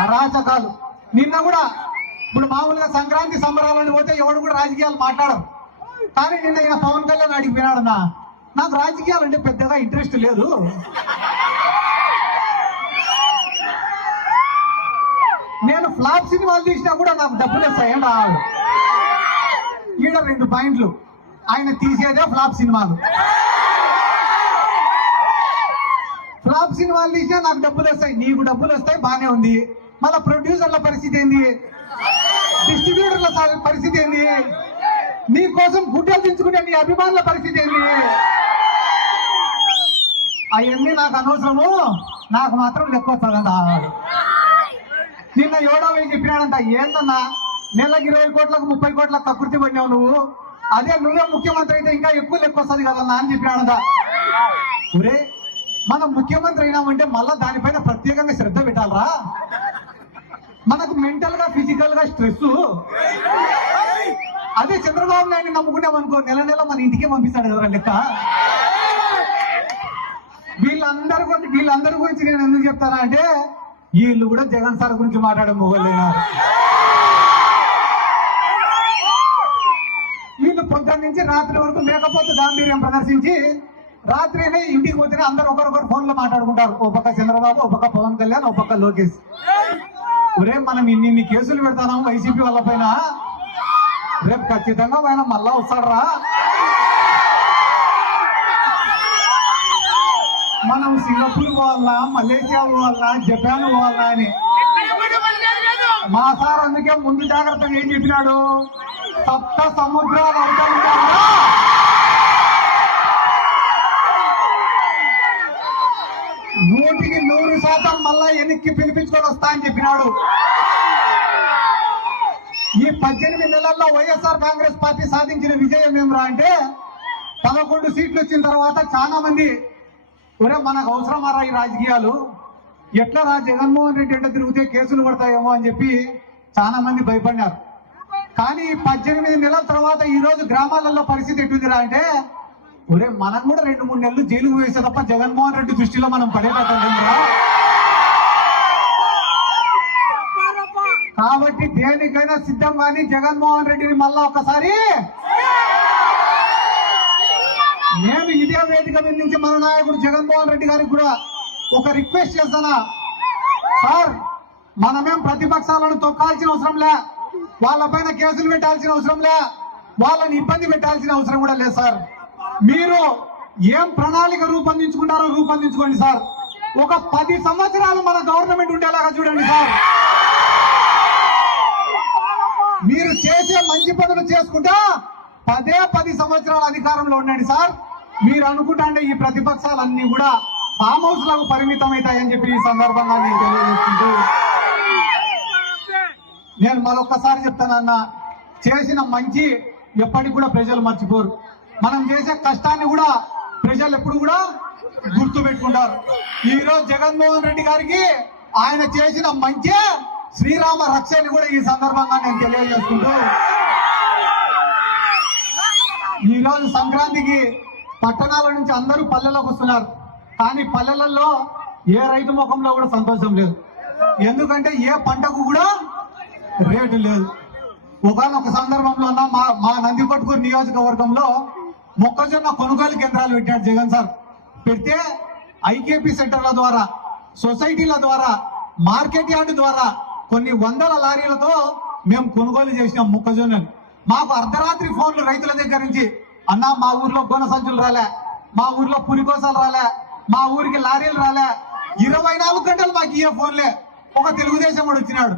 అరాచకాలు. నిన్న కూడా ఇప్పుడు మామూలుగా సంక్రాంతి సంబరాలని పోతే ఎవడు కూడా రాజకీయాలు మాట్లాడరు. కానీ నిన్న ఈయన పవన్ కళ్యాణ్ అడిగి వినాడన్నా, నాకు రాజకీయాలు అంటే పెద్దగా ఇంట్రెస్ట్ లేదు, నేను ఫ్లాప్ సినిమాలు తీసినా కూడా నాకు డబ్బులు వస్తాయండి ఆవిడ. ఈడ 2 పాయింట్లు, ఆయన తీసేదే ఫ్లాప్ సినిమాలు. ఫ్లాప్ సినిమాలు తీసినా నాకు డబ్బులు వస్తాయి, నీకు డబ్బులు వస్తాయి, బానే ఉంది. మళ్ళా ప్రొడ్యూసర్ల పరిస్థితి ఏంది, డిస్ట్రిబ్యూటర్ల పరిస్థితి ఏంది, నీ కోసం గుడ్డలు దించుకుంటే నీ అభిమానుల పరిస్థితి ఏంది? అవన్నీ నాకు అనవసరము, నాకు మాత్రం లెక్క వస్తుందంట ఆవాడు. నిన్న ఎవడో చెప్పినాడంట, ఏందన్నా నెలకు 20 కోట్లకు 30 కోట్లకు కకృతి పడినావు నువ్వు, అదే నువ్వే ముఖ్యమంత్రి అయితే ఇంకా ఎక్కువ లెక్క వస్తుంది కదన్నా అని చెప్పినాడంట. ఒరే, మనం ముఖ్యమంత్రి అయినామంటే మళ్ళా దానిపైన ప్రత్యేకంగా శ్రద్ధ పెట్టాలరా. మనకు మెంటల్ గా ఫిజికల్ గా స్ట్రెస్. అదే చంద్రబాబు నాయుడు నమ్ముకున్నామనుకో, నెల నెల మన ఇంటికే పంపిస్తాడు కదా లెక్క. వీళ్ళందరి గురించి నేను ఎందుకు చెప్తానా అంటే, వీళ్ళు కూడా జగన్ సార్ గురించి మాట్లాడే మొగలేనారు. వీళ్ళు పొద్దున్న నుంచి రాత్రి వరకు మేకపోతే గాంభీర్యం ప్రదర్శించి రాత్రినే ఇంటికి పోతేనే అందరూ ఒకరొకరు ఫోన్ లో మాట్లాడుకుంటారు. ఓ పక్క చంద్రబాబు, ఓ పక్క పవన్ కళ్యాణ్, ఓ పక్క లోకేష్. ఒరే, మనం ఇన్ని కేసులు పెడతాం వైసీపీ వాళ్ళ పైన, రేపు ఖచ్చితంగా ఆయన మళ్ళా వస్తాడరా. మనం సింగపూర్ పోవాలా, మలేషియా పోవాలా, జపాన్ పోవాలా అని. మా సార్ అందుకే ముందు జాగ్రత్తగా ఏం చెప్పినాడు, 7 సముద్రాలు అవుతాయి, 100% మళ్ళా వెనక్కి పిలిపించుకొని వస్తా అని చెప్పినాడు. ఈ 18 నెలల్లో వైఎస్ఆర్ కాంగ్రెస్ పార్టీ సాధించిన విజయం ఏమిరా అంటే, 11 సీట్లు వచ్చిన తర్వాత చాలా మంది, ఒరే మనకు అవసరమారా ఈ రాజకీయాలు, ఎట్లా రా జగన్మోహన్ రెడ్డి అంటే తిరిగితే కేసులు పడతాయేమో అని చెప్పి చాలా మంది భయపడినారు. కానీ 18 నెలల తర్వాత ఈ రోజు గ్రామాలలో పరిస్థితి ఎట్టుందిరా అంటే, ఒరే మనం కూడా 2-3 నెలలు జైలుకు వేసే తప్ప జగన్మోహన్ రెడ్డి దృష్టిలో మనం పడేటట్టుందిరా. కాబట్టి దేనికైనా సిద్ధం కానీ జగన్మోహన్ రెడ్డిని మళ్ళా ఒకసారి. నేను ఇదే వేదిక మీద నుంచి మన నాయకుడు జగన్మోహన్ రెడ్డి గారికి కూడా ఒక రిక్వెస్ట్ చేస్తానా, సార్ మనమేం ప్రతిపక్షాలను తొక్కాల్సిన అవసరం లే, వాళ్ళపైన కేసులు పెట్టాల్సిన అవసరం లే, వాళ్ళని ఇబ్బంది పెట్టాల్సిన అవసరం కూడా లేదు సార్. మీరు ఏం ప్రణాళిక రూపొందించుకుంటారో రూపొందించుకోండి సార్. ఒక 10 సంవత్సరాలు మన గవర్నమెంట్ ఉండేలాగా చూడండి సార్. మీరు చేసే మంచి పనులు చేసుకుంటా 10 సంవత్సరాల అధికారంలో ఉండండి సార్. మీరు అనుకుంటే ఈ ప్రతిపక్షాలన్నీ కూడా ఫామ్ హౌస్ లకు పరిమితం అవుతాయని చెప్పి ఈ సందర్భంగా నేను తెలియజేసుకుంటూ, నేను మరొకసారి చెప్తానన్నా, చేసిన మంచి ఎప్పటికి కూడా ప్రజలు మర్చిపోరు. మనం చేసే కష్టాన్ని కూడా ప్రజలు ఎప్పుడు కూడా గుర్తు పెట్టుకుంటారు. ఈ రోజు జగన్మోహన్ రెడ్డి గారికి ఆయన చేసిన మంచి శ్రీరామ రక్షని కూడా ఈ సందర్భంగా నేను తెలియజేసుకుంటూ, ఈ రోజు సంక్రాంతికి పట్టణాల నుంచి అందరూ పల్లెలకు వస్తున్నారు. కానీ పల్లెలలో ఏ రైతు ముఖంలో కూడా సంతోషం లేదు. ఎందుకంటే ఏ పంటకు కూడా రేటు లేదు. ఒకనొక సందర్భంలో మా నందికొట్కూరు నియోజకవర్గంలో మొక్కజొన్న కొనుగోలు కేంద్రాలు పెట్టాడు జగన్ సార్. పెడితే ఐకేపీ సెంటర్ల ద్వారా, సొసైటీల ద్వారా, మార్కెట్ యార్డు ద్వారా కొన్ని వందల లారీలతో మేము కొనుగోలు చేసినాం మొక్కజొన్నలు. మాకు అర్ధరాత్రి ఫోన్లు రైతుల దగ్గర నుంచి, అన్నా మా ఊర్లో గొన సంచులు రాలే, మా ఊర్లో పురికోసాలు రాలే, మా ఊరికి లారీలు రాలే, 24 గంటలు మాకు ఇయ్యే ఫోన్లే. ఒక తెలుగుదేశం వాడు వచ్చినాడు,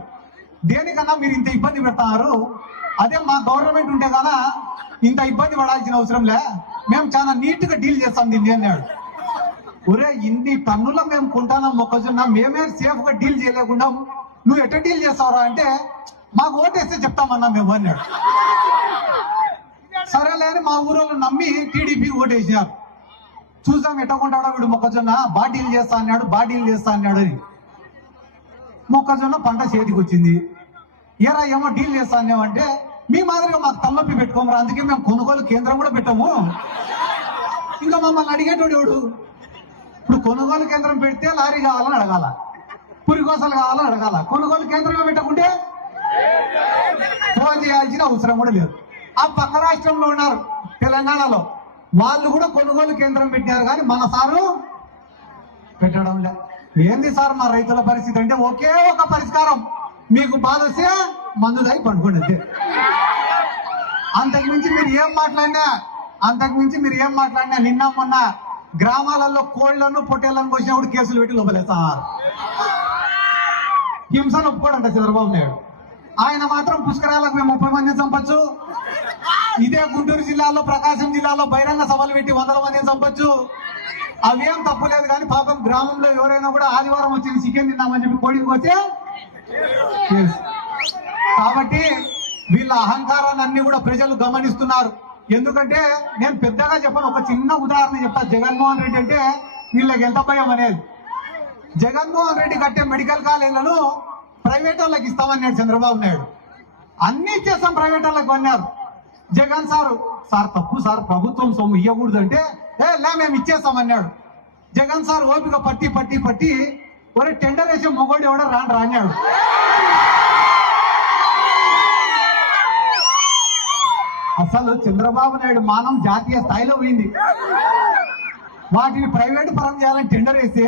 దేనికన్నా మీరు ఇంత ఇబ్బంది పెడతారు, అదే మా గవర్నమెంట్ ఉంటే కదా ఇంత ఇబ్బంది పడాల్సిన అవసరం లే, మేము చాలా నీట్ గా డీల్ చేస్తాం దీన్ని అన్నాడు. ఒరే, ఇన్ని టన్నుల మేము కొంటాం మొక్కజొన్న, మేమే సేఫ్ గా డీల్ చేయలేకుండా నువ్వు ఎట్లా డీల్ చేస్తావురా అంటే, మాకు ఓటేస్తే చెప్తామన్నా మేము అన్నాడు. సరేలే అని మా ఊరోళ్ళు నమ్మి టీడీపీ ఓటేసినారు. చూసాం ఎట్లా కొంటాడో వీడు మొక్కజొన్న, డీల్ చేస్తా అన్నాడు, డీల్ చేస్తా అన్నాడు అని. మొక్కజొన్న పంట చేతికి వచ్చింది. ఏరా ఏమో డీల్ చేస్తా అన్నామంటే, మీ మాదిరిగా మాకు తలనొప్పి పెట్టుకోమరా, అందుకే మేము కొనుగోలు కేంద్రం కూడా పెట్టాము. ఇంకా మమ్మల్ని అడిగేటోడు ఎవడు? ఇప్పుడు కొనుగోలు కేంద్రం పెడితే లారీ కావాలని అడగాల, పురికోసలు కావాలో అడగాల. కొనుగోలు కేంద్రంగా పెట్టకుంటే ఫోన్ చేయాల్సిన అవసరం కూడా లేదు. ఆ పక్క రాష్ట్రంలో ఉన్నారు తెలంగాణలో, వాళ్ళు కూడా కొనుగోలు కేంద్రం పెట్టారు, కానీ మన సారు పెట్టడం లే. ఏంది సార్ మా రైతుల పరిస్థితి అంటే ఒకే ఒక పరిష్కారం, మీకు బాధ వస్తే మందు దాగి పండుకోండి అంతే. అంతకుమించి మీరు ఏం మాట్లాడినా నిన్న మొన్న గ్రామాలలో కోళ్లను పొట్టేళ్లను పోసినప్పుడు కేసులు పెట్టి లోపలే సార్. హింసను ఒప్పుకోడంట చంద్రబాబు నాయుడు. ఆయన మాత్రం పుష్కరాలకు మేము 30 మందిని చంపచ్చు, ఇదే గుంటూరు జిల్లాలో ప్రకాశం జిల్లాలో బహిరంగ సభలు పెట్టి 100 మందిని చంపచ్చు, అవేం తప్పులేదు. కానీ పాపం గ్రామంలో ఎవరైనా కూడా ఆదివారం వచ్చి చికెన్ తిన్నామని చెప్పి కోడికి వస్తే కాబట్టి వీళ్ళ అహంకారాన్ని అన్ని కూడా ప్రజలు గమనిస్తున్నారు. ఎందుకంటే నేను పెద్దగా చెప్పను, ఒక చిన్న ఉదాహరణ చెప్తా. జగన్మోహన్ రెడ్డి అంటే వీళ్ళకి ఎంత భయం అనేది. జగన్మోహన్ రెడ్డి కట్టే మెడికల్ కాలేజీలను ప్రైవేట్ వాళ్ళకి ఇస్తామన్నాడు చంద్రబాబు నాయుడు. అన్ని ఇచ్చేస్తాం ప్రైవేట్ వాళ్ళకి అన్నారు. జగన్ సార్ తప్పు సార్, ప్రభుత్వం సొమ్ము ఇవ్వకూడదు అంటే లే మేము ఇచ్చేస్తామన్నాడు. జగన్ సార్ ఓపిక పట్టి ఒరే టెండర్ వేసే మొగోడు ఎవడో రాన్నాడు. అసలు చంద్రబాబు నాయుడు మానం జాతీయ స్థాయిలో పోయింది. వాటిని ప్రైవేట్ పరం చేయాలని టెండర్ వేస్తే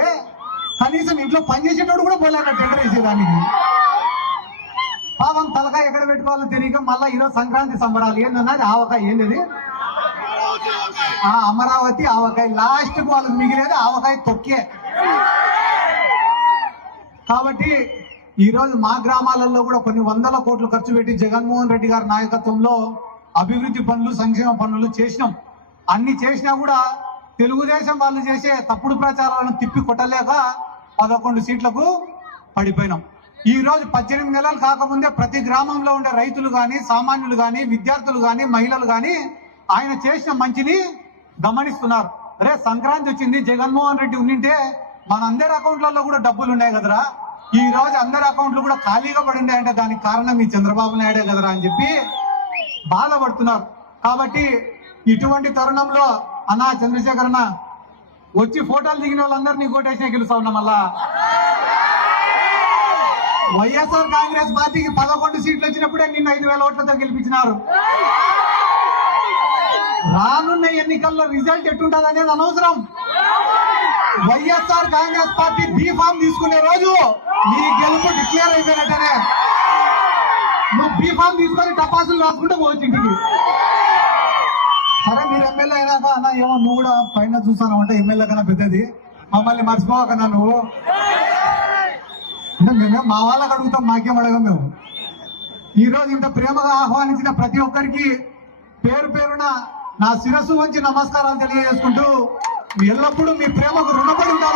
కనీసం ఇంట్లో పనిచేసేటోడు కూడా పోలేక టెండర్ వేసేదానికి. పాపం తలకాయ ఎక్కడ పెట్టుకోవాలో తెలియక మళ్ళా ఈరోజు సంక్రాంతి సంబరాలు ఏందన్నది ఆవకాయ. ఏంది అమరావతి ఆవకాయ, లాస్ట్ కు వాళ్ళకి మిగిలేది ఆవకాయ తొక్కే. కాబట్టి ఈ రోజు మా గ్రామాలలో కూడా కొన్ని 100 కోట్లు ఖర్చు పెట్టి జగన్మోహన్ రెడ్డి గారి నాయకత్వంలో అభివృద్ధి పనులు, సంక్షేమ పనులు చేసినాం. అన్ని చేసినా కూడా తెలుగుదేశం వాళ్ళు చేసే తప్పుడు ప్రచారాలను తిప్పి కొట్టలేక 11 సీట్లకు పడిపోయినాం. ఈ రోజు 18 నెలలు కాకముందే ప్రతి గ్రామంలో ఉండే రైతులు గాని, సామాన్యులు గాని, విద్యార్థులు గాని, మహిళలు గాని ఆయన చేసిన మంచిని గమనిస్తున్నారు. రే సంక్రాంతి వచ్చింది, జగన్మోహన్ రెడ్డి ఉండింటే మనందరి అకౌంట్లలో కూడా డబ్బులు ఉన్నాయి కదరా, ఈ రోజు అందరి అకౌంట్లు కూడా ఖాళీగా పడి ఉన్నాయంటే దానికి కారణం ఈ చంద్రబాబు నాయుడే కదరా అని చెప్పి బాధపడుతున్నారు. కాబట్టి ఇటువంటి తరుణంలో అన్నా చంద్రశేఖర్ అన్న వచ్చి ఫోటోలు దిగిన వాళ్ళందరినీ కోటేసినా గెలుస్తా ఉన్నా. మళ్ళా వైఎస్ఆర్ కాంగ్రెస్ పార్టీకి 11 సీట్లు వచ్చినప్పుడే నిన్న 5,000 ఓట్లతో గెలిపించినారు. రానున్న ఎన్నికల్లో రిజల్ట్ ఎట్టుంటది అనేది అనవసరం. వైఎస్ఆర్ కాంగ్రెస్ పార్టీ బీఫామ్ తీసుకునే రోజు నీ గెలుపు డిక్లేర్ అయిపోయినట్టనే. నువ్వు బీఫామ్ తీసుకొని టపాసులు రాసుకుంటే పోవచ్చు ఇంటికి. సరే మీరు ఎమ్మెల్యే అయినాక అన్న ఏమో నువ్వు కూడా పైన చూస్తాను అంటే ఎమ్మెల్యే కన్నా పెద్దది, మమ్మల్ని మర్చిపోకన్నా నువ్వు. మేమే మా వాళ్ళకి అడుగుతాం, మాకేం అడగం మేము. ఈ రోజు ఇంత ప్రేమగా ఆహ్వానించిన ప్రతి ఒక్కరికి పేరు పేరున నా శిరస్సు వంచి నమస్కారాలు తెలియజేసుకుంటూ ఎల్లప్పుడూ మీ ప్రేమకు రుణపడి ఉంటాను.